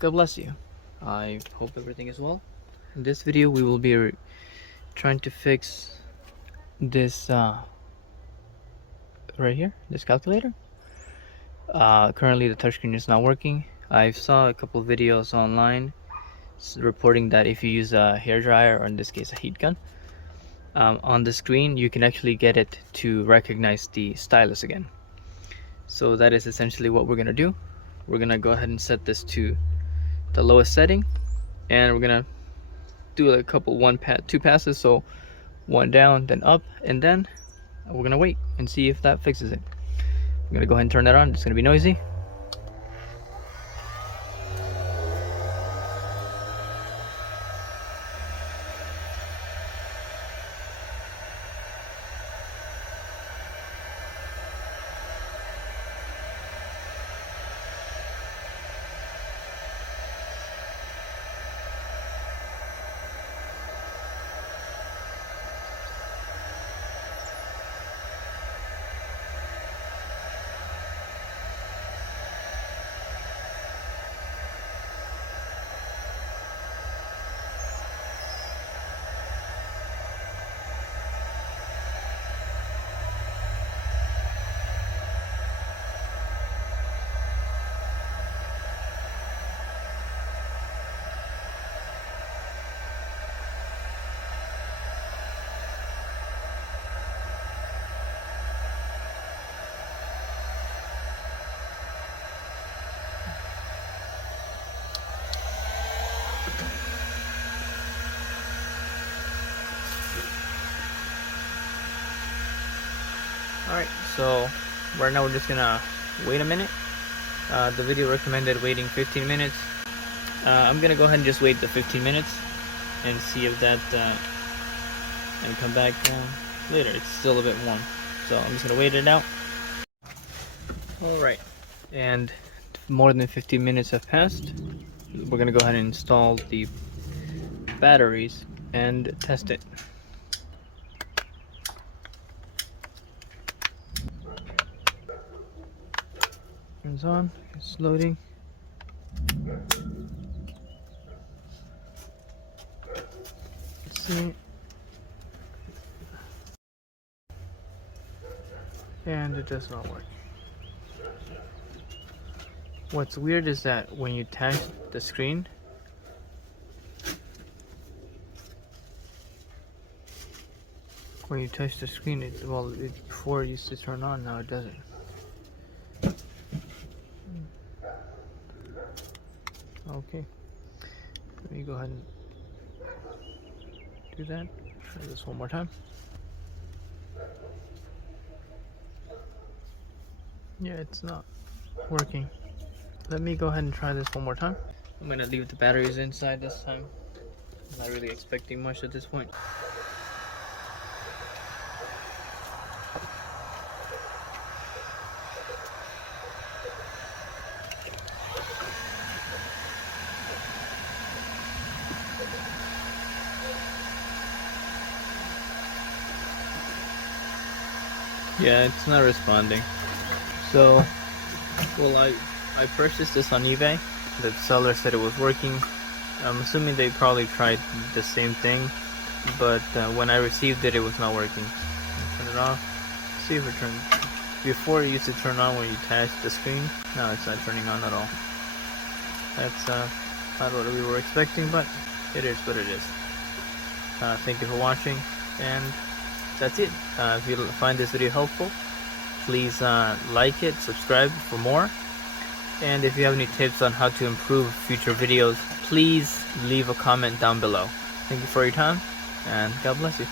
God bless you. I hope everything is well. In this video we will be trying to fix this right here, this calculator. Currently the touchscreen is not working. I saw a couple videos online reporting that if you use a hair dryer, or in this case a heat gun, on the screen you can actually get it to recognize the stylus again. So that is essentially what we're gonna do. We're gonna go ahead and set this to the lowest setting, and we're gonna do a couple two passes, so one down, then up, and then we're gonna wait and see if that fixes it. I'm gonna go ahead and turn that on. It's gonna be noisy. Alright, so right now we're just gonna wait a minute. The video recommended waiting 15 minutes. I'm gonna go ahead and just wait the 15 minutes and see if that and come back later. It's still a bit warm, so I'm just gonna wait it out. Alright, and more than 15 minutes have passed. We're gonna go ahead and install the batteries and test it. Turns on, it's loading. Let's see. And it does not work. What's weird is that when you touch the screen, before it used to turn on, now it doesn't. Okay, let me go ahead and do that. Try this one more time. Yeah, it's not working. Let me go ahead and try this one more time. I'm gonna leave the batteries inside this time. I'm not really expecting much at this point. Yeah, it's not responding. So, well, I purchased this on eBay. The seller said it was working. I'm assuming they probably tried the same thing, but when I received it, it was not working. Turn it off. See if it turns. Before it used to turn on when you touch the screen. Now it's not turning on at all. That's not what we were expecting, but it is what it is. Thank you for watching, and that's it. If you find this video helpful, please like it, subscribe for more, and if you have any tips on how to improve future videos, please leave a comment down below. Thank you for your time, and God bless you.